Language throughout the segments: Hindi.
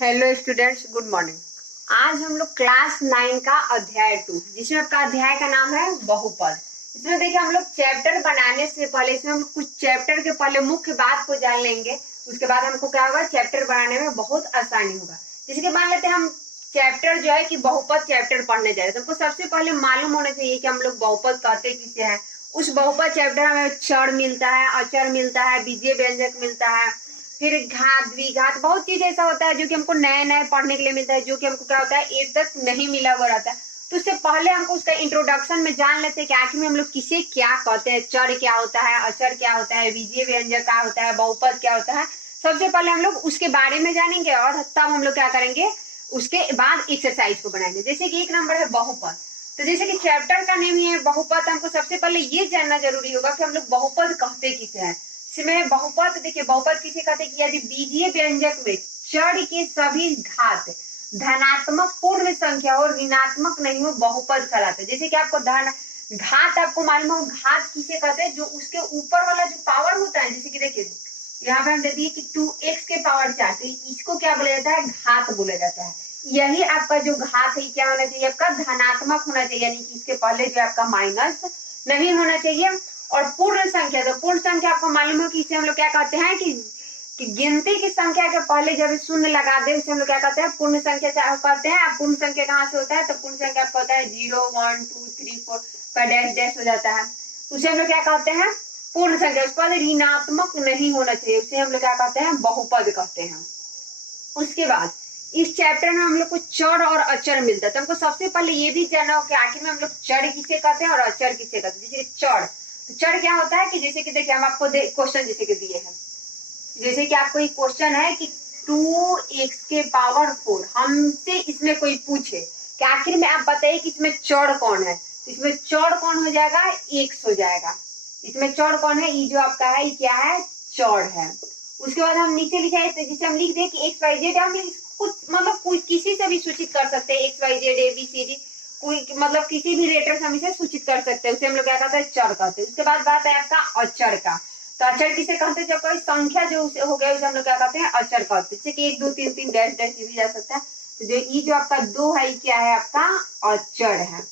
Hello students, good morning. आज हम लोग क्लास 9 का अध्याय 2, जिसमें आपका अध्याय का नाम है बहुपद। इसमें देखिए हम लोग चैप्टर बनाने से पहले इसमें हम कुछ चैप्टर के पहले मुख्य बात को जान लेंगे। उसके बाद हमको क्या होगा, चैप्टर बनाने में बहुत आसानी होगा। जैसे कि मान लेते हैं हम चैप्टर जो है कि बहुपद चैप्टर पढ़ने जा रहे हैं, तो हमको सबसे पहले मालूम होना चाहिए कि हम लोग बहुपद कहते किसे हैं। उस बहुपद चैप्टर में चर मिलता है, अचर मिलता है, बीजीय व्यंजक मिलता है, फिर घात द्विघात, बहुत चीज ऐसा होता है जो कि हमको नए नए पढ़ने के लिए मिलता है, जो कि हमको क्या होता है एट तक नहीं मिला हुआ रहता है। तो उससे पहले हमको उसका इंट्रोडक्शन में जान लेते हैं कि आखिर में हम लोग किसे क्या कहते हैं, चर क्या होता है, अचर क्या होता है, बीजीय व्यंजक क्या होता है, बहुपद क्या होता है। सबसे पहले हम लोग उसके बारे में जानेंगे और तब हम लोग क्या करेंगे, उसके बाद एक्सरसाइज को बनाएंगे। जैसे कि एक नंबर है बहुपद। तो जैसे कि चैप्टर का नेम ही है बहुपद, हमको सबसे पहले ये जानना जरूरी होगा कि हम लोग बहुपद कहते किसे हैं। इसमें बहुपद, देखिए बहुपद किसे कहते हैं कि यदि बीजीय व्यंजक में चर के सभी घात धनात्मक पूर्ण संख्या हो, ऋणात्मक नहीं हो, बहुपद कहलाता है। जैसे कि आपको धन घात आपको मालूम हो, घात किसे कहते हैं, जो उसके ऊपर वाला जो पावर होता है। जैसे कि देखिए यहाँ पे हम दे दिए कि 2x के पावर 4, तो इसको क्या बोला जाता है, घात बोला जाता है। यही आपका जो घात है क्या होना चाहिए, आपका धनात्मक होना चाहिए, यानी कि इसके पहले जो आपका माइनस नहीं होना चाहिए। और पूर्ण संख्या, तो पूर्ण संख्या आपको मालूम हो कि इसे हम लोग क्या कहते हैं कि गिनती की संख्या के पहले जब शून्य लगा दे उसे हम लोग क्या कहते हैं, पूर्ण संख्या कहते हैं। पूर्ण संख्या कहाँ से होता है, तो पूर्ण संख्या आपका होता है 0 1 2 3 4 का डैश डैश हो जाता है, उसे हम लोग क्या कहते हैं, पूर्ण संख्या। उस पर ऋणात्मक नहीं होना चाहिए, उसे हम लोग क्या कहते हैं, बहुपद कहते हैं। उसके बाद इस चैप्टर में हम लोग को चर और अचर मिलता है। तो हमको सबसे पहले ये भी जानना हो कि आखिर में हम लोग चर किसे कहते हैं और अचर किसे कहते हैं। जैसे चर, तो चर क्या होता है कि जैसे कि देखिए हम आपको क्वेश्चन जैसे कि दिए हैं, जैसे कि आपको एक क्वेश्चन है कि 2x के पावर 4, हमसे इसमें कोई पूछे कि आखिर में आप बताइए कि इसमें चर कौन है, तो इसमें चर कौन हो जाएगा, x हो जाएगा। इसमें चर कौन है, ये जो आपका है ये क्या है, चर है। उसके बाद हम नीचे लिखा है, जिसे हम लिख दे कि एक्स वाई जेड, हम कुछ मतलब कोई किसी से भी सूचित कर सकते हैं, X Y Z A B C D, कोई मतलब किसी भी लेटर से हम इसे सूचित कर सकते हैं, उसे हम लोग क्या कहते हैं, चर कहते हैं। उसके बाद बात है आपका अचर का। तो अचर किसे कहते हैं, जब कोई संख्या जो हो गया उसे हम लोग क्या कहते हैं, अचर कहते हैं। जैसे कि 1 2 3 3 डैश डैश भी जा सकता है। तो जो ये जो आपका 2 है क्या है, आपका अचर है।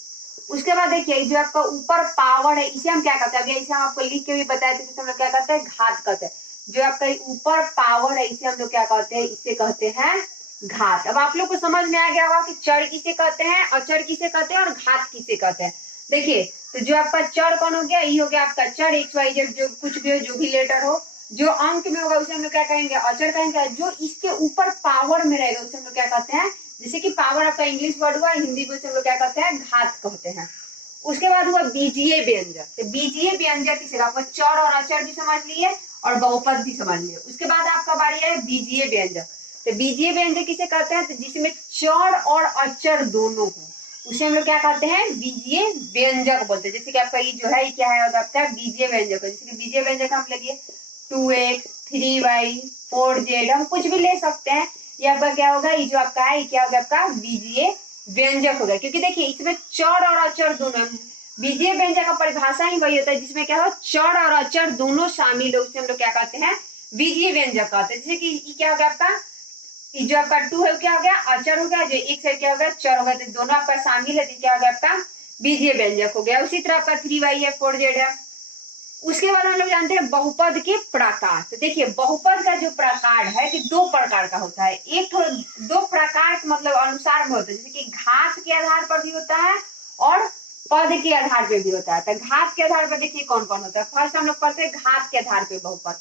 उसके बाद देखिए जो आपका ऊपर पावर है इसे हम क्या कहते हैं, अभी इसे हम आपको लिख के भी बताए थे, इसे हम लोग क्या कहते हैं, घात कहते हैं। जो आपका ऊपर पावर है इसे हम लोग क्या कहते हैं, इसे कहते हैं घात। अब आप लोग को समझ में आ गया होगा कि चर किसे कहते हैं, अचर किसे कहते हैं और घात किसे कहते हैं। देखिए तो जो आपका चर कौन हो गया, ये हो गया आपका चर एक्स वाई जेड, जो कुछ भी हो, जो भी लेटर हो, जो अंक में होगा उसे हम लोग क्या कहेंगे, अचर कहेंगे। जो इसके ऊपर पावर में रहेगा उसे हम लोग क्या कहते हैं, जैसे कि पावर आपका इंग्लिश वर्ड हुआ, हिंदी में उसे हम लोग क्या कहते हैं, घात कहते हैं। उसके बाद हुआ बीजीय व्यंजक। तो बीजीय व्यंजक किसे, आपको चर और अचर भी समझ लिए और बहुपद भी समझ लिए। उसके बाद आपका बारी है बीजीय व्यंजक। तो बीजीय व्यंजक किसे कहते हैं, तो जिसमें चर और अचर दोनों हो उसे हम लोग क्या कहते हैं, बीजीय व्यंजक बोलते हैं। जैसे कि आपका ये जो है क्या है, आपका बीजीय व्यंजक है। जैसे कि बीजीय व्यंजक हम लगिए 2x 3y 4z, हम कुछ भी ले सकते हैं। ये आपका क्या होगा, ये जो आपका है ये क्या होगा, आपका बीजीय व्यंजक होगा। क्योंकि देखिए इसमें चर और अचर दोनों, बीजीय व्यंजक का परिभाषा ही वही होता है जिसमें क्या हो, चर और अचर दोनों शामिल हो, उसे हम लोग क्या कहते हैं, बीजीय व्यंजक कहते हैं। जैसे कि ये क्या हो गया आपका, ये जो आपका 2 है क्या हो गया, अचर हो गया, जो x है क्या हो गया, चर हो गया, तो दोनों आपका शामिल है, तो क्या हो गया आपका बीजीय व्यंजक हो गया। उसी तरह आपका 3y है 4z है। उसके बाद हम लोग जानते हैं बहुपद के प्रकार। तो देखिए बहुपद का जो प्रकार है कि 2 प्रकार का होता है। एक तो 2 प्रकार मतलब अनुसार में होता है, जैसे कि घात के आधार पर भी होता है और पद के आधार पर भी होता है। तो घात के आधार पर देखिए कौन कौन होता है। फर्स्ट हम लोग पढ़ते हैं घात के आधार पर बहुपद।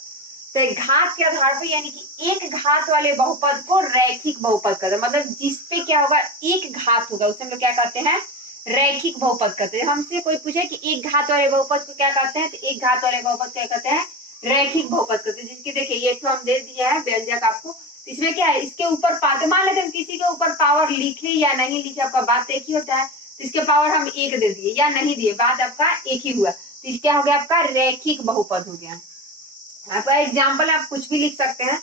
तो घात के आधार पर यानी कि एक घात वाले बहुपद को रैखिक बहुपद कहते हैं, मतलब जिसपे क्या होगा, एक घात होगा उसे हम लोग क्या कहते हैं, रैखिक बहुपद कहते हैं। हमसे कोई पूछे कि एक घात वाले बहुपद को क्या कहते हैं, तो एक घात वाले बहुपद क्या कहते हैं, रैखिक बहुपद कहते हैं। जिसकी देखिए ये तो हम दे दिया है व्यंजक आपको, इसमें क्या है, इसके ऊपर मान लेते हैं किसी के ऊपर पावर लिखे या नहीं लिखे, आपका बात एक ही होता है। तो इसके पावर हम 1 दे दिए या नहीं दिए, बात आपका एक ही हुआ, तो इसका हो गया आपका रैखिक बहुपद हो गया। आपका एग्जाम्पल आप कुछ भी लिख सकते हैं।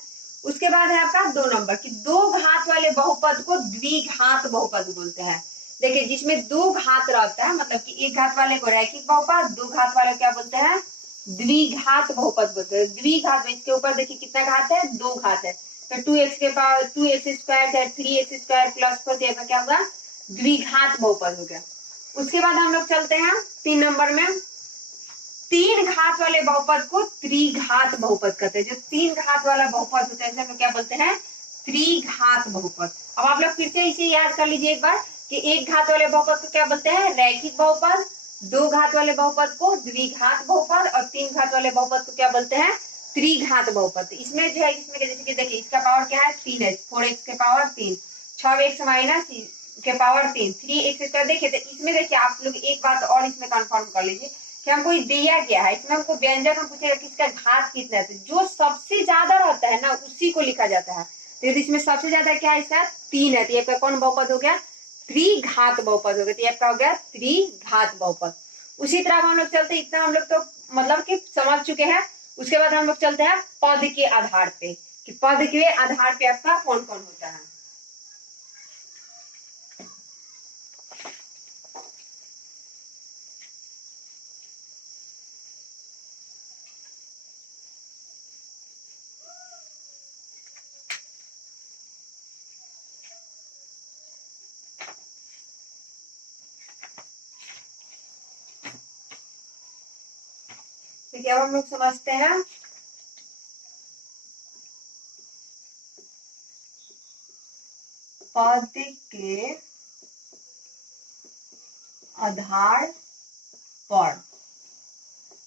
उसके बाद है आपका 2 नंबर की 2 घात वाले बहुपद को द्विघात बहुपद बोलते हैं। देखिए जिसमें 2 घात रहता है, मतलब कि एक घात वाले को रैखिक बहुपद, 2 घात वाले क्या बोलते हैं, द्विघात बहुपद बोलते हैं। द्विघात में इसके ऊपर देखिए कितना घात है, 2 घात है। तो 2x के पावर 2x स्क्वायर चाहे 3x स्क्वायर प्लस 4 तो क्या होगा, द्विघात बहुपद हो गया। उसके बाद हम लोग चलते हैं 3 नंबर में, 3 घात वाले बहुपद को त्रिघात बहुपद कहते हैं। जो 3 घात वाला बहुपद होता है इसे हम क्या बोलते हैं, त्रिघात बहुपद। अब आप लोग फिर से इसे याद कर लीजिए एक बार कि 1 घात वाले बहुपद को क्या बोलते हैं, रैखिक बहुपद, 2 घात वाले बहुपद को द्विघात बहुपद और 3 घात वाले बहुपद को क्या बोलते हैं, त्रिघात बहुपद। इसमें जो है, इसमें जैसे कि देखिए इसका पावर क्या है 3 है, 4x के पावर 3, 6x माइनस के पावर 3, 3x स्क्वायर। देखिए तो इसमें देखिए आप लोग एक बात और इसमें कंफर्म कर लीजिए कि हमको दिया गया है, इसमें हमको व्यंजक हम पूछेगा कि इसका घात कितना है, जो सबसे ज्यादा रहता है ना उसी को लिखा जाता है। तो इसमें सबसे ज्यादा क्या है, इसका 3 है, तो ये कौन बहुपद हो गया, त्रिघात बहुपद हो गया। तो ये आपका हो गया त्रिघात बहुपद। उसी तरह हम लोग चलते, इतना हम लोग तो मतलब कि समझ चुके हैं। उसके बाद हम लोग चलते हैं पद के आधार पे, कि पद के आधार पे आपका कौन कौन होता है। ठीक है, अब हम लोग समझते हैं पद के आधार पर।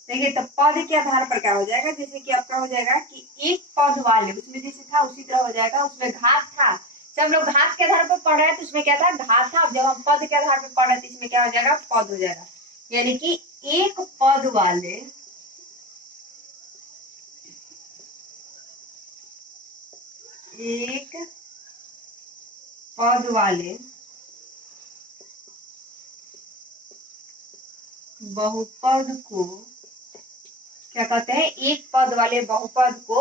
देखिए तो पद के आधार पर क्या हो जाएगा, जैसे कि आपका हो जाएगा कि एक पद वाले, उसमें जैसे था उसी तरह हो जाएगा, उसमें घात था, जब हम लोग घात के आधार पर पढ़ रहे हैं तो उसमें क्या था, घात था। जब हम पद के आधार पर पढ़ रहे थे इसमें क्या हो जाएगा, पद हो जाएगा। यानी कि एक पद वाले बहुपद को क्या कहते हैं, एक पद वाले बहुपद को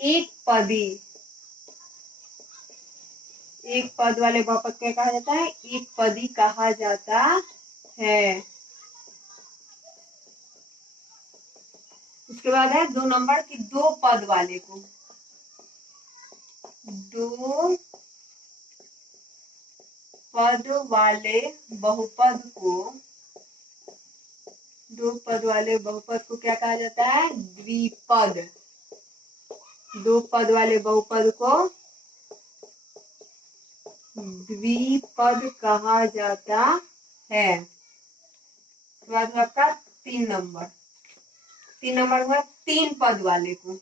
एक पद वाले बहुपद क्या कहा जाता है, एक पदी कहा जाता है। उसके बाद है 2 नंबर की 2 पद वाले को, 2 पद वाले बहुपद को, 2 पद वाले बहुपद को क्या कहा जाता है, द्विपद। 2 पद वाले बहुपद को द्विपद कहा जाता है। उसके बाद आपका 3 नंबर, 3 नंबर हुआ 3 पद वाले को,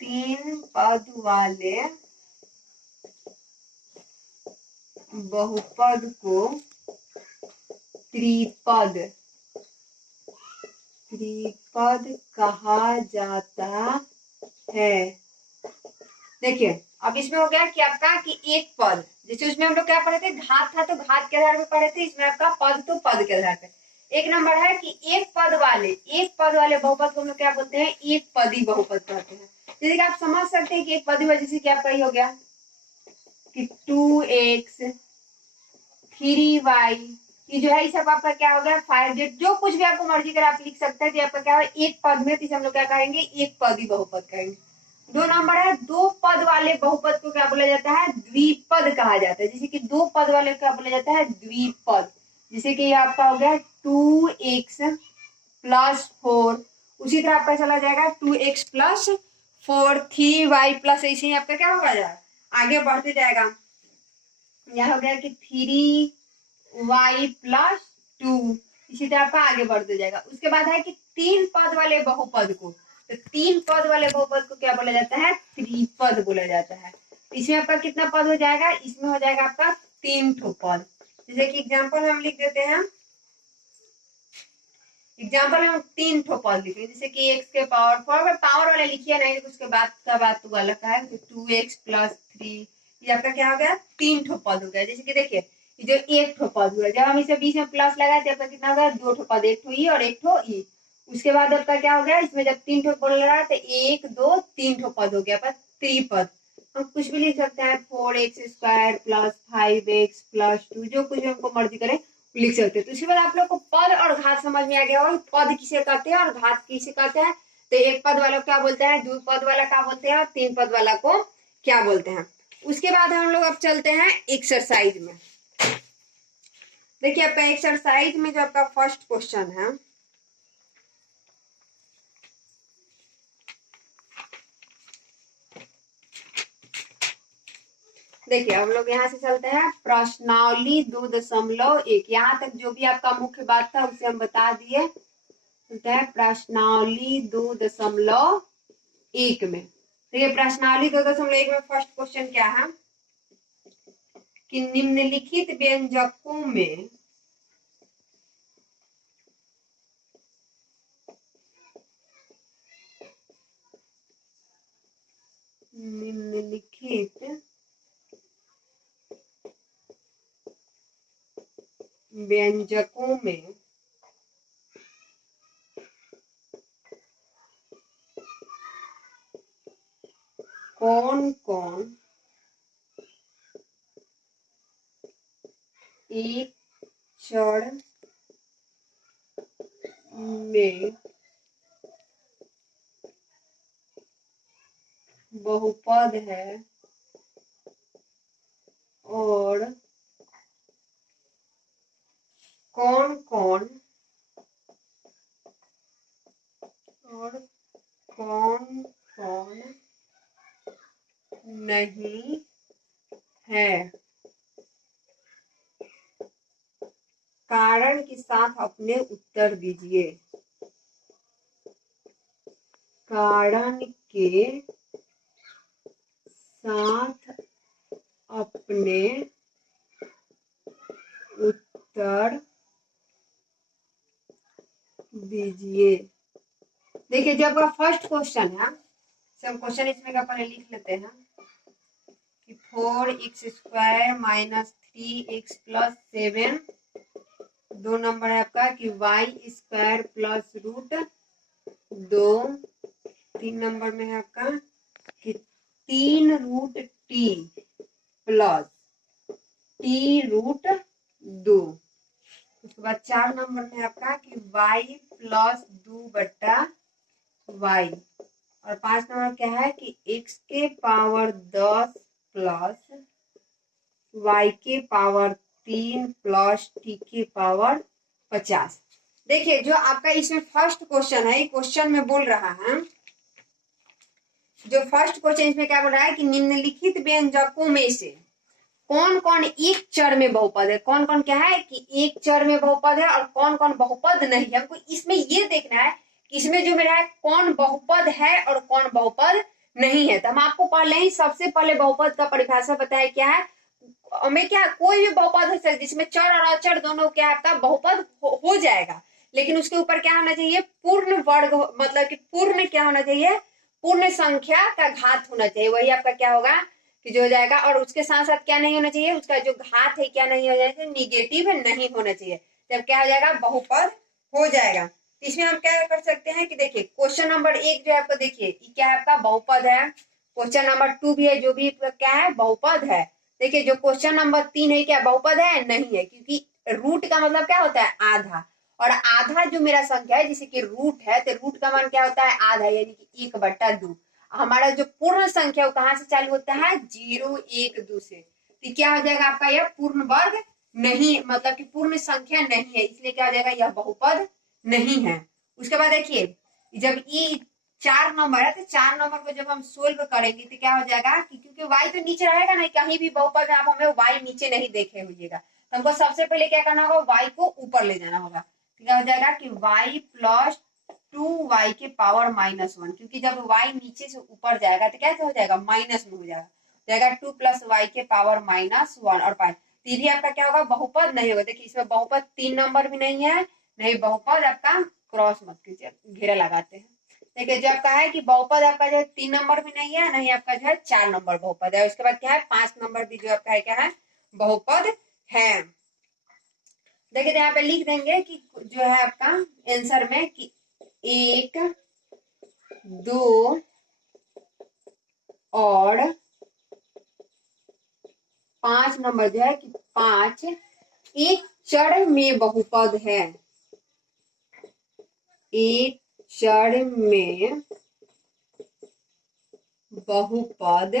3 पद वाले बहुपद को त्रिपद कहा जाता है। देखिए अब इसमें हो गया कि आपका कि एक पद, जैसे उसमें हम लोग क्या पढ़े थे, घात था तो घात के आधार पे पढ़े थे, इसमें आपका पद तो पद के आधार पे। एक नंबर है कि एक पद वाले बहुपद को हम लोग क्या बोलते हैं, एक पदी बहुपद कहते हैं। जैसे कि आप समझ सकते हैं कि एक पदी वजह से क्या हो गया कि 2x 3y, ये जो है ये सब आपका क्या हो गया 5z, जो कुछ भी आपको मर्जी कर आप लिख सकते हैं। तो आपका क्या है एक पद में, तो हम लोग क्या कहेंगे, एक पदी बहुपद कहेंगे। 2 नंबर है 2 पद वाले बहुपद को क्या बोला जाता है, द्विपद कहा जाता है। जैसे कि 2 पद वाले क्या बोला जाता है, द्विपद। जैसे कि आपका हो गया 2x + 4, उसी तरह आपका चला जाएगा 2x + 4 3y प्लस, ऐसे ही आपका क्या होगा जाएगा, आगे बढ़ते जाएगा। यह हो गया कि 3y + 2, इसी तरह आपका आगे बढ़ते जाएगा। उसके बाद है कि 3 पद वाले बहुपद को, तो 3 पद वाले बहुपद को क्या बोला जाता है, त्रिपद बोला जाता है। इसमें आपका कितना पद हो जाएगा, इसमें हो जाएगा आपका 3 ठो पद। जैसे कि एग्जाम्पल हम लिख देते हैं, एग्जाम्पल में हम 3 ठो पद लिखेंगे, जैसे कि x के पावर 4, पावर वाले लिखिए नहीं, उसके बाद का बात तो अलग है। 2x + 3, ये आपका क्या हो गया, 3 ठो पद हो गया। जैसे कि देखिए ये जो 1 ठो पद हुआ, जब हम इसे बीच में प्लस लगाए तो आपका कितना हो गया, 2 ठो पद, 1 ठो ई और 1 ठो ई। उसके बाद आपका क्या हो गया, इसमें जब 3 ठो बोल रहा है तो 1 2 3 ठो पद हो गया, पर त्रिपद। हम कुछ भी लिख सकते हैं, 4x² + 5x + 2, जो कुछ हमको मर्जी करे लिख सकते हैं। तो इसके बाद आप लोग को पद और घात समझ में आ गया होगा, पद किसे कहते हैं और घात किसे कहते हैं। तो एक पद वाला को क्या बोलते हैं, द्विपद वाला क्या बोलते हैं, और तीन पद वाला को क्या बोलते हैं। उसके बाद हम लोग अब चलते हैं एक्सरसाइज में। देखिए आपका एक्सरसाइज में जो आपका फर्स्ट क्वेश्चन है, देखिए हम लोग यहाँ से चलते हैं प्रश्नावली 2.1। यहाँ तक जो भी आपका मुख्य बात था उसे हम बता दिए। प्रश्नावली 2.1 में देखिए प्रश्नावली 2.1 में फर्स्ट क्वेश्चन क्या है कि निम्नलिखित व्यंजकों में व्यंजकों में कौन कौन एक क्षण में बहुपद है और कौन कौन नहीं है, कारण के साथ अपने उत्तर दीजिए। कारण के साथ अपने उत्तर दीजिए। देखिए जब का फर्स्ट क्वेश्चन है, हम क्वेश्चन इसमें का पहले लिख लेते हैं कि 4x² minus 3x plus 7, 2 number है आपका कि y² प्लस रूट 2, 3 नंबर में है आपका कि 3 root t plus t root 2। उसके बाद 4 नंबर में आपका कि y प्लस 2 बट्टा y, और 5 नंबर क्या है कि x के पावर 10 प्लस y के पावर 3 प्लस t के पावर 50। देखिए जो आपका इसमें फर्स्ट क्वेश्चन है, क्वेश्चन में बोल रहा है, जो फर्स्ट क्वेश्चन इसमें क्या बोल रहा है कि निम्नलिखित व्यंजकों में से कौन कौन एक चर में बहुपद है। कौन कौन क्या है कि एक चर में बहुपद है और कौन कौन बहुपद नहीं है। हमको इसमें ये देखना है कि इसमें जो मेरा है कौन बहुपद है और कौन बहुपद नहीं है। तो हम आपको पहले ही सबसे पहले बहुपद का परिभाषा बताया क्या है, हमें क्या कोई भी बहुपद हो सकता है जिसमें चर और अचर दोनों क्या आपका बहुपद हो जाएगा, लेकिन उसके ऊपर क्या होना चाहिए, पूर्ण वर्ग, मतलब कि पूर्ण क्या होना चाहिए, पूर्ण संख्या का घात होना चाहिए। वही आपका क्या होगा कि जो हो जाएगा। और उसके साथ साथ क्या नहीं होना चाहिए, उसका जो घात है क्या नहीं हो जाएगा, निगेटिव नहीं होना चाहिए। जब क्या हो जाएगा, बहुपद हो जाएगा। इसमें हम क्या कर सकते हैं कि देखिए क्वेश्चन नंबर 1 जो है आपको देखिए क्या है आपका बहुपद है। क्वेश्चन नंबर 2 भी है जो भी क्या है बहुपद है। देखिए जो क्वेश्चन नंबर 3 है क्या बहुपद है, नहीं है, क्योंकि रूट का मतलब क्या होता है आधा, और आधा जो मेरा संख्या है जैसे कि रूट है तो रूट का मान क्या होता है आधा, यानी कि 1/2। हमारा जो पूर्ण संख्या वो कहां से चालू होता है, 0 1 2 से। तो क्या हो जाएगा आपका यह पूर्ण वर्ग नहीं, मतलब कि पूर्ण संख्या नहीं है, इसलिए क्या हो जाएगा यह बहुपद नहीं है। उसके बाद देखिए जब ये 4 नंबर है तो 4 नंबर को जब हम सोल्व करेंगे तो क्या हो जाएगा कि क्योंकि y तो नीचे रहेगा नहीं, कहीं भी बहुपद में आप हमें y नीचे नहीं देखे हुईगा, तो हमको सबसे पहले क्या करना होगा, y को ऊपर ले जाना होगा। तो क्या हो जाएगा कि y प्लस 2y के पावर -1, क्योंकि जब y नीचे से ऊपर जाएगा तो कैसे हो जाएगा, माइनस में हो जाएगा 2 प्लस y के पावर -1 और 5। भी आपका क्या होगा, बहुपद नहीं होगा। देखिए इसमें बहुपद 3 नंबर भी नहीं है, नहीं बहुपद आपका, क्रॉस मत कीजिए, घेरा लगाते हैं। देखिए जो आपका है कि बहुपद आपका जो है 3 नंबर भी नहीं है, नहीं आपका जो है 4 नंबर बहुपद है। उसके बाद क्या है 5 नंबर भी जो आपका है क्या है बहुपद है। देखिए यहाँ पे लिख देंगे कि जो है आपका आंसर में कि 1 2 और 5 नंबर जो है कि 5 एक चर में बहुपद है, एक चर में बहुपद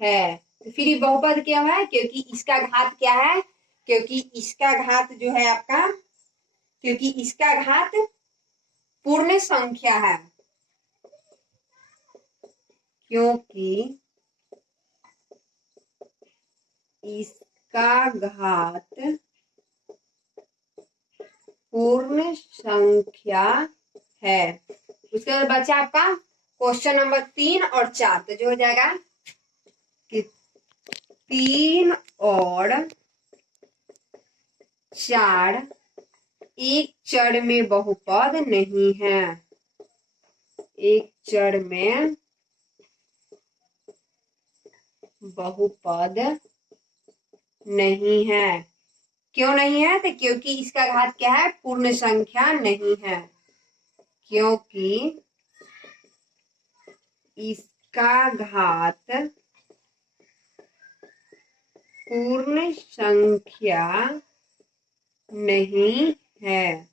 है। तो फिर ये बहुपद क्या है, क्योंकि इसका घात क्या है, क्योंकि इसका घात जो है आपका, क्योंकि इसका घात पूर्ण संख्या है, क्योंकि इसका घात पूर्ण संख्या है। उसके बाद बचा आपका क्वेश्चन नंबर 3 और 4। तो जो हो जाएगा कि 3 और 4 एक चर में बहुपद नहीं है, एक चर में बहुपद नहीं है। क्यों नहीं है, तो क्योंकि इसका घात क्या है, पूर्ण संख्या नहीं है, क्योंकि इसका घात पूर्ण संख्या नहीं है।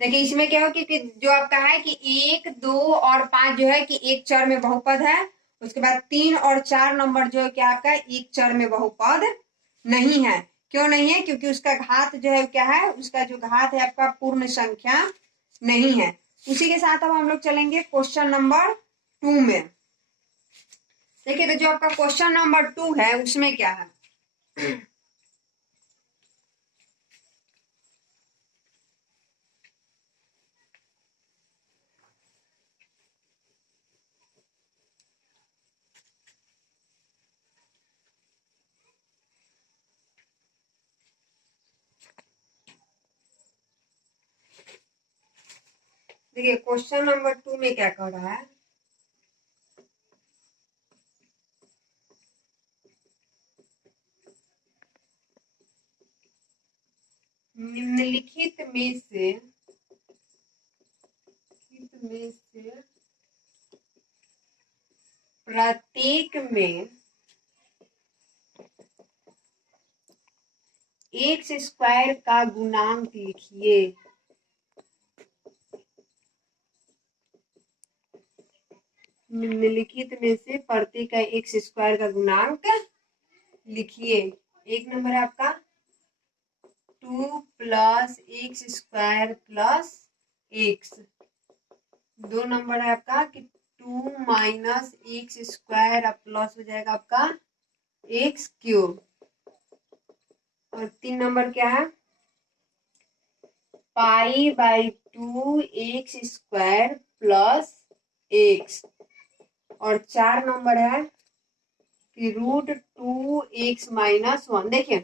देखिए इसमें क्या हो कि जो आपका है कि 1, 2 और 5 जो है कि एक चर में बहुपद है। उसके बाद 3 और 4 नंबर जो है कि आपका एक चर में बहुपद नहीं है। क्यों नहीं है, क्योंकि उसका घात जो है क्या है, उसका जो घात है आपका पूर्ण संख्या नहीं है। उसी के साथ अब हम लोग चलेंगे क्वेश्चन नंबर 2 में। देखिए तो जो आपका क्वेश्चन नंबर 2 है उसमें क्या है, देखिए क्वेश्चन नंबर 2 में क्या कह रहा है, निम्नलिखित में से प्रत्येक में एक्स स्क्वायर का गुणांक लिखिए। निम्नलिखित में से प्रत्येक का एक्स स्क्वायर का गुणांक लिखिए। एक नंबर है आपका 2 plus x square plus x. 2 number है आपका कि 2 माइनस एक्स स्क्वायर प्लस हो जाएगा आपका एक्स क्यूब। और 3 नंबर क्या है, pi by 2 x square plus x. और 4 नंबर है कि √2x-1। देखिए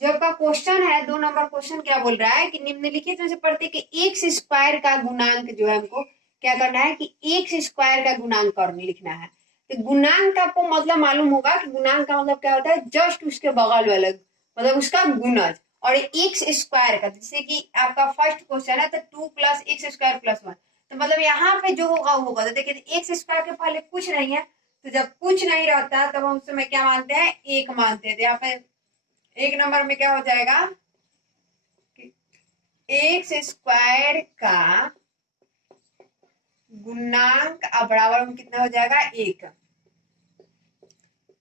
जो आपका क्वेश्चन है 2 नंबर क्वेश्चन क्या बोल रहा है कि निम्नलिखित में से प्रत्येक एक्स स्क्वायर का गुणांक जो है हमको क्या करना है कि एक्स स्क्वायर का गुणांक करने लिखना है। तो गुणांक का आपको मतलब मालूम होगा कि गुणांक का मतलब क्या होता है, जस्ट उसके बगल वाला मतलब उसका गुणज। और एक्स स्क्वायर का जैसे कि आपका फर्स्ट क्वेश्चन है तो 2 प्लस एक्स स्क्वायर प्लस 1, तो मतलब यहाँ पे जो होगा वो होगा। तो देखिए एक्स स्क्वायर के पहले कुछ नहीं है, तो जब कुछ नहीं रहता तब हम उस समय क्या मानते हैं, एक मानते हैं। तो यहाँ पे एक नंबर में क्या हो जाएगा कि एक्स स्क्वायर का गुणांक अब बराबर में कितना हो जाएगा, 1।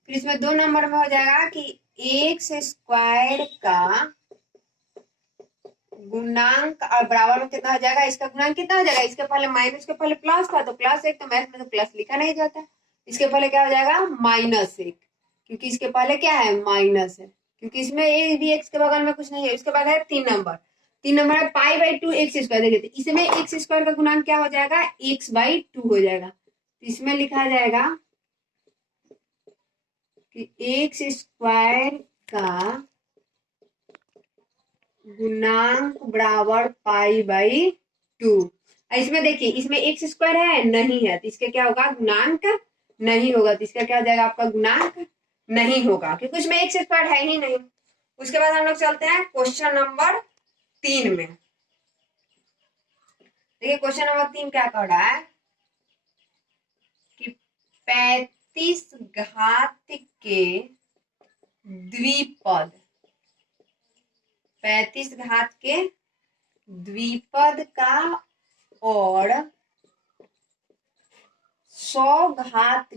फिर इसमें 2 नंबर में हो जाएगा कि एक्स स्क्वायर का गुणांक और बराबर में कितना हो जाएगा, इसका गुणांक कितना हो जाएगा, इसके पहले माइनस के पहले प्लस था तो +1, तो मैथ में तो प्लस लिखा नहीं जाता। इसके पहले क्या हो जाएगा -1, क्योंकि इसके पहले क्या है, माइनस है, क्योंकि इसमें एक भी एक्स के बगल में कुछ नहीं है। इसके बाद है 3 नंबर, 3 नंबर है पाई बाई 2 एक्स स्क्वायर। देखिए तो इसमें एक्स स्क्वायर का गुणांक क्या हो जाएगा, x/2 हो जाएगा। तो इसमें लिखा जाएगा कि एक्स स्क्वायर का गुणांक बराबर π/2। इसमें देखिए इसमें एक्स स्क्वायर है नहीं है, तो इसका क्या होगा, गुणांक नहीं होगा। तो इसका क्या हो जाएगा, आपका गुणांक नहीं होगा, क्योंकि उसमें एक्स स्क्वायर है ही नहीं। उसके बाद हम लोग चलते हैं क्वेश्चन नंबर 3 में। देखिए क्वेश्चन नंबर 3 क्या कर रहा है कि 35 घात के द्विपद, 35 घात के द्विपद का और 100 घात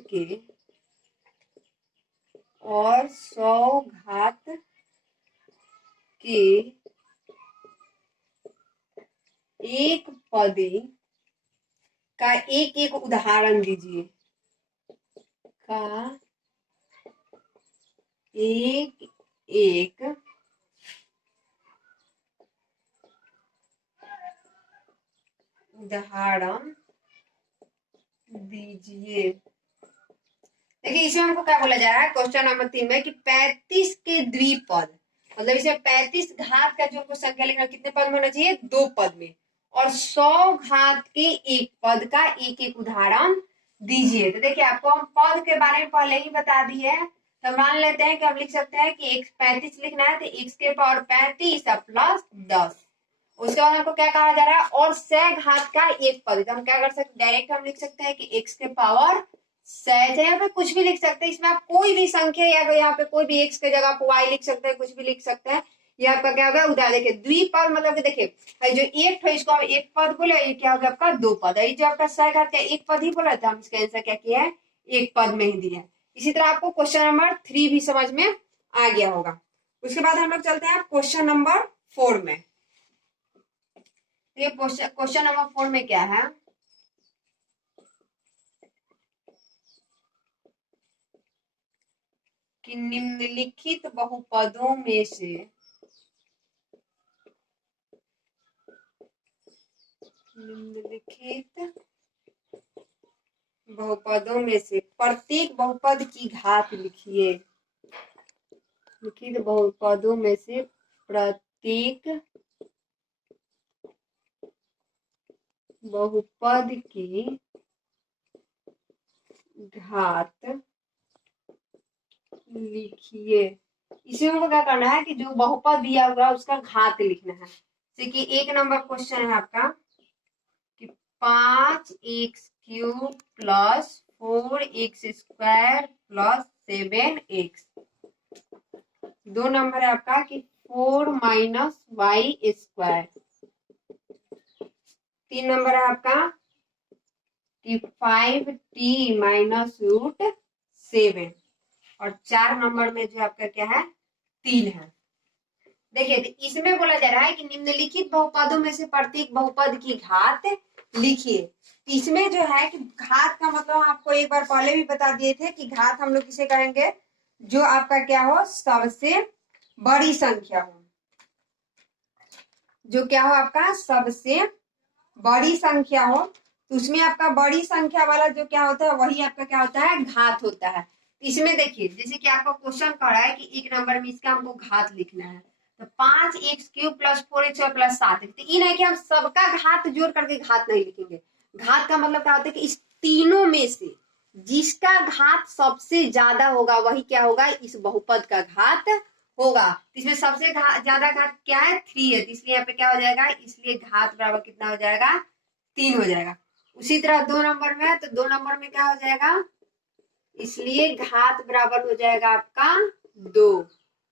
के एक पदी का एक एक उदाहरण दीजिए। का एक एक उदाहरण दीजिए। देखिए इसमें हमको क्या बोला जा रहा है क्वेश्चन नंबर 3 में कि 35 के द्विपद, मतलब इसमें 35 घात का जो हमको संख्या लिखना कितने पद में होना चाहिए, 2 पद में, और 100 घात के एक पद का एक एक उदाहरण दीजिए। तो देखिए आपको हम पद के बारे में पहले ही बता दिए हैं, तो मान लेते हैं कि हम लिख सकते हैं कि x 35 लिखना है तो x के पावर 35 प्लस 10। उसके बाद हमको क्या कहा जा रहा है, और 100 घात का एक पद, तो हम क्या कर सकते हैं, डायरेक्ट हम लिख सकते हैं कि x के पावर 100, यहाँ पे कुछ भी लिख सकते हैं, इसमें आप कोई भी संख्या या यहाँ पे कोई भी x के जगह आप y लिख सकते हैं, कुछ भी लिख सकते हैं। ये आपका क्या होगा उदाहरण। देखिए द्विपद मतलब कि देखिए जो एक है इसको हम एक पद बोले, ये क्या होगा आपका 2 पद है। ये जो आपका 100 घात का एक पद ही बोला था, हम इसका आंसर क्या किया है, एक पद में ही दिया है। इसी तरह आपको क्वेश्चन नंबर 3 भी समझ में आ गया होगा। उसके बाद हम लोग चलते हैं क्वेश्चन नंबर 4 में। ये क्वेश्चन नंबर 4 में क्या है कि निम्नलिखित बहुपदों में से प्रत्येक बहुपद की घात लिखिए। लिखित बहुपदों में से प्रत्येक बहुपद की घात लिखिए। इसमें हमको क्या करना है कि जो बहुपद दिया हुआ है उसका घात लिखना है। जैसे कि 1 नंबर क्वेश्चन है आपका कि 5x³ plus 4x² plus 7x। 2 number है आपका कि 4 माइनस y²। 3 नंबर है आपका कि 5t माइनस √7। और 4 नंबर में जो आपका क्या है 3 है। देखिए तो इसमें बोला जा रहा है कि निम्नलिखित बहुपदों में से प्रत्येक बहुपद की घात लिखिए। इसमें जो है कि घात का मतलब आपको एक बार पहले भी बता दिए थे कि घात हम लोग किसे कहेंगे, जो आपका क्या हो सबसे बड़ी संख्या हो, जो क्या हो आपका सबसे बड़ी संख्या हो। तो उसमें आपका बड़ी संख्या वाला जो क्या होता है वही आपका क्या होता है घात होता है। इसमें देखिए जैसे कि आपका क्वेश्चन कह रहा है कि 1 नंबर में इसका हमको घात लिखना है, तो 5x³ plus 4x² plus 7x। तो ये नहीं कि हम सबका घात जोड़ करके घात नहीं लिखेंगे। घात का मतलब क्या होता है कि इस तीनों में से जिसका घात सबसे ज्यादा होगा वही क्या होगा, इस बहुपद का घात होगा। इसमें सबसे ज्यादा घात क्या है 3 है, इसलिए यहाँ पे क्या हो जाएगा, इसलिए घात बराबर कितना हो जाएगा 3 हो जाएगा। उसी तरह 2 नंबर में है तो 2 नंबर में क्या हो जाएगा, इसलिए घात बराबर हो जाएगा आपका 2।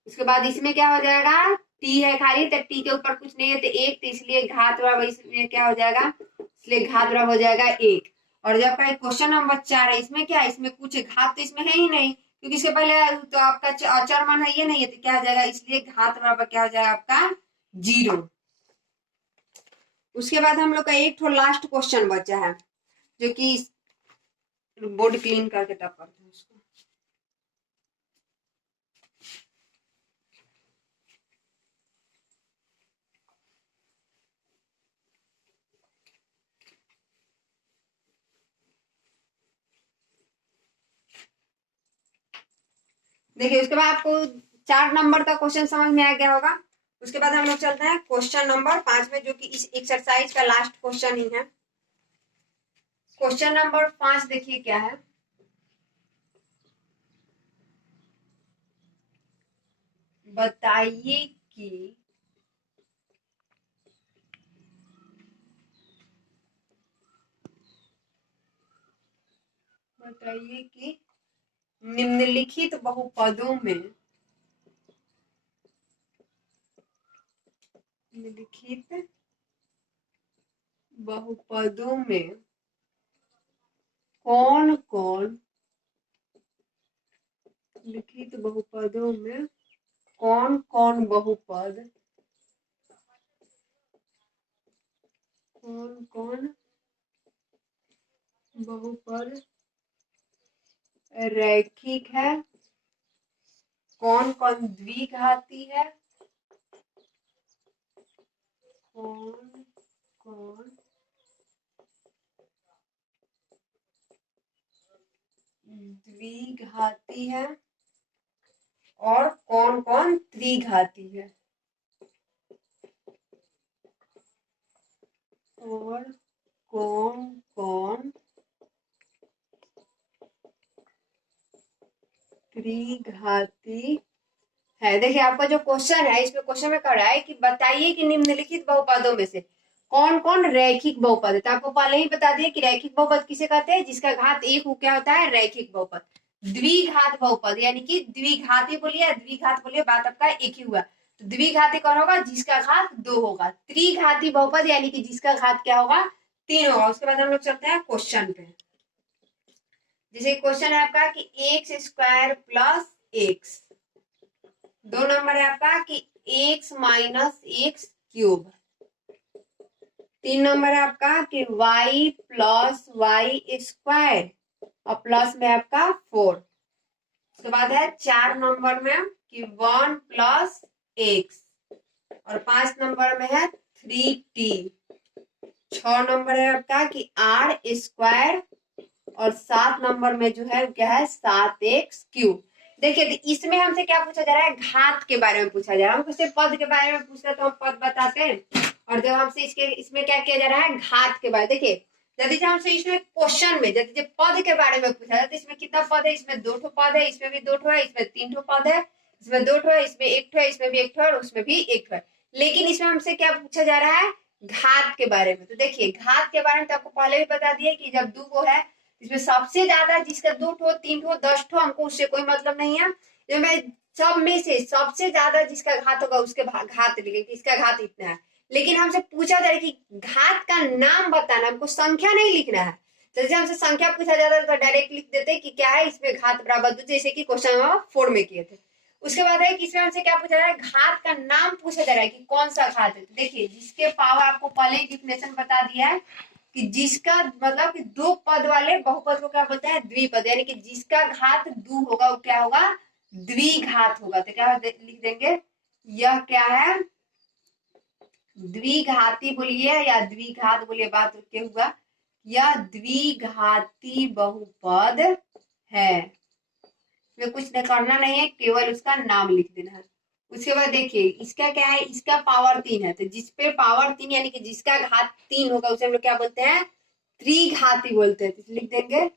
उसके बाद इसमें क्या हो जाएगा t है खाली, तो t के ऊपर कुछ नहीं है तो 1, तो इसलिए घात बराबर इसमें क्या हो जाएगा, इसलिए घात बराबर हो जाएगा 1। और जब आपका क्वेश्चन नंबर 4 है इसमें क्या है, इसमें कुछ घात तो इसमें है ही नहीं, क्योंकि इसके पहले तो आपका अचर मान है ये नहीं है, तो क्या हो जाएगा, इसलिए घात बराबर क्या हो जाएगा आपका 0। उसके बाद हम लोग का एक लास्ट क्वेश्चन बचा है, जो कि बोर्ड क्लीन करके तब करते हैं उसको। देखिए उसके बाद आपको 4 नंबर का क्वेश्चन समझ में आ गया होगा। उसके बाद हम लोग चलते हैं क्वेश्चन नंबर 5 में, जो कि इस एक्सरसाइज का लास्ट क्वेश्चन ही है। क्वेश्चन नंबर 5 देखिए क्या है, बताइए कि निम्नलिखित बहुपदों में बहुपदों में कौन कौन लिखित बहुपदों में कौन कौन बहुपद रैखिक है, कौन कौन द्विघाती है, कौन कौन द्विघाती है और कौन कौन त्रिघाती है, और कौन कौन त्रिघाती है। देखिए आपका जो क्वेश्चन है, इसमें क्वेश्चन में कह रहा है कि बताइए कि निम्नलिखित बहुपदों में से कौन कौन रैखिक बहुपद है। तो आपको पहले ही बता दिए कि रैखिक बहुपद किसे कहते हैं, जिसका घात एक हो क्या होता है, रैखिक बहुपद। द्विघात बहुपद यानी कि द्विघाती बोलिए या द्विघात बोलिए, बात आपका एक ही हुआ। तो द्विघाती कौन होगा, जिसका घात 2 होगा। त्रिघाती बहुपद यानी कि जिसका घात क्या होगा, 3 होगा। उसके बाद हम लोग चलते हैं क्वेश्चन पे। जैसे क्वेश्चन है आपका कि x² प्लस एक्स, 2 नंबर है आपका कि x minus x cube, 3 number है आपका कि y प्लस वाई स्क्वायर और प्लस में आपका 4। उसके बाद है 4 नंबर में कि 1 प्लस एक्स और 5 नंबर में है 3t। 6 नंबर है आपका कि r² और 7 नंबर में जो है क्या है 7x क्यूब। देखिए इसमें हमसे क्या पूछा जा रहा है, घात के बारे में पूछा जा रहा है। हमको सिर्फ पद के बारे में पूछता तो हम पद बताते हैं, और जब हमसे इसमें क्या किया जा रहा है, घात के बारे। देखिए यदि हमसे इसमें क्वेश्चन में यदि पद के बारे में पूछा जाए तो इसमें कितना पद है, इसमें 2 पद है, इसमें भी 2 है, इसमें 3 पद है, इसमें 2 है, इसमें 1 है, इसमें भी 1 है और उसमें भी 1 है। लेकिन इसमें हमसे क्या पूछा जा रहा है, घात के बारे में। तो देखिए घात के बारे में तो आपको पहले भी बता दिया कि जब 2 है, इसमें सबसे ज्यादा जिसका 2 ठो 3 ठो 10 ठो, हमको उससे कोई मतलब नहीं है। जो मैं सब में से सबसे ज्यादा जिसका घात होगा उसके घात लिखेंगे, इसका घात इतना है। लेकिन हमसे पूछा जाए कि घात का नाम बताना, हमको संख्या नहीं लिखना है। जैसे हमसे संख्या पूछा जाता है तो डायरेक्ट लिख देते कि क्या है, इसमें घात बराबर 2, जैसे कि क्वेश्चन नंबर 4 में किए थे। उसके बाद है कि इसमें हमसे क्या पूछा जा रहा है, घात का नाम पूछा जा रहा है कि कौन सा घात है। तो देखिए जिसके पावर, आपको पहले ही डिफिनेशन बता दिया है कि जिसका मतलब कि 2 पद वाले बहुपद को क्या बोलते हैं, द्विपद। यानी कि जिसका घात 2 होगा वो क्या होगा, द्विघात होगा। तो क्या लिख देंगे, यह क्या है, द्विघाती बोलिए या द्विघात बोलिए, बात के हुआ, यह द्विघाती बहुपद है। इसमें कुछ करना नहीं है, केवल उसका नाम लिख देना है। उसके बाद देखिए इसका क्या है, इसका पावर 3 है। तो जिस पे पावर 3 यानी कि जिसका घात 3 होगा उसे हम लोग क्या बोलते हैं, त्रिघाती बोलते हैं। तो लिख देंगे,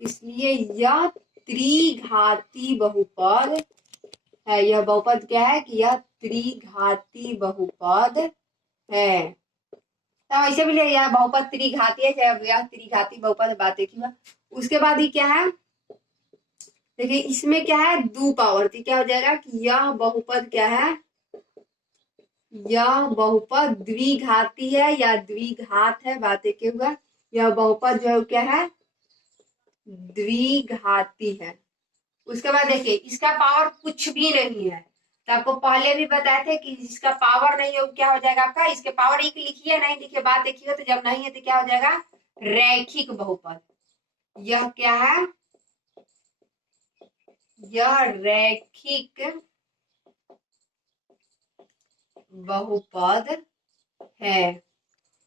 इसलिए यह त्रिघाती बहुपद है। यह बहुपद क्या है कि यह त्रिघाती बहुपद है। तो ऐसे भी यह बहुपद त्रिघाती है, यह त्रिघाती बहुपद, बात एक ही हुआ। उसके बाद ही क्या है, देखिए इसमें क्या है, 2 पावर थी, क्या हो जाएगा कि यह बहुपद क्या है, यह बहुपद द्विघाती है या द्विघात है, बात एक ही हुआ। यह बहुपद जो है क्या है, द्विघाती है। उसके बाद देखिए इसका पावर कुछ भी नहीं है। तो आपको पहले भी बताए थे कि जिसका पावर नहीं है वो क्या हो जाएगा आपका, इसके पावर एक लिखिए नहीं लिखिए बात एक ही हो। तो जब नहीं है तो क्या हो जाएगा, रैखिक बहुपद। यह क्या है, यह रैखिक बहुपद है।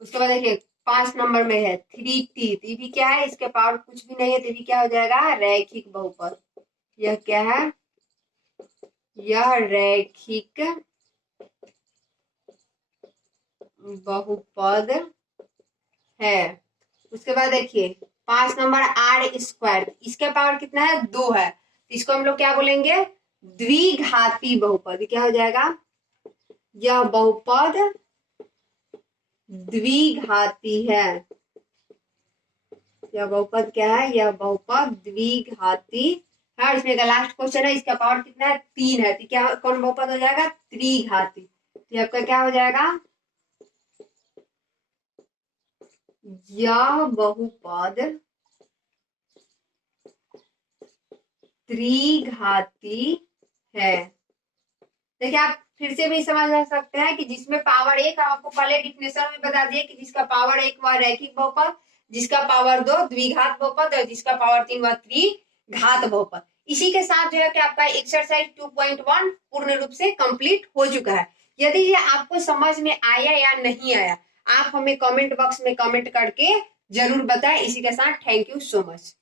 उसके बाद देखिए 5 नंबर में है 3t, तो भी क्या है, इसके पावर कुछ भी नहीं है, तो भी क्या हो जाएगा, रैखिक बहुपद। यह क्या है, यह रैखिक बहुपद है। उसके बाद देखिए 5 नंबर r², इसके पावर कितना है, 2 है। इसको हम लोग क्या बोलेंगे, द्विघाती बहुपद। क्या हो जाएगा, यह बहुपद द्विघाती है। यह बहुपद क्या है, यह बहुपद द्विघाती है। इसमें का लास्ट क्वेश्चन है, इसका पावर कितना है, 3 है। तो क्या कौन बहुपद हो जाएगा, त्रिघाती। तो आपका क्या हो जाएगा, यह बहुपद त्रिघाती है। देखिए आप फिर से भी समझ सकते हैं कि जिसमें पावर एक, आपको पहले डिफिनेशन में बता दिए कि जिसका पावर एक वह रैखिक बहुपद, जिसका पावर दो द्विघात बहुपद और जिसका पावर तीन वह त्रिघात बहुपद। इसी के साथ जो है कि आपका एक्सरसाइज 2.1 पूर्ण रूप से कंप्लीट हो चुका है। यदि ये आपको समझ में आया या नहीं आया, आप हमें कमेंट बॉक्स में कमेंट करके जरूर बताएं। इसी के साथ थैंक यू सो मच।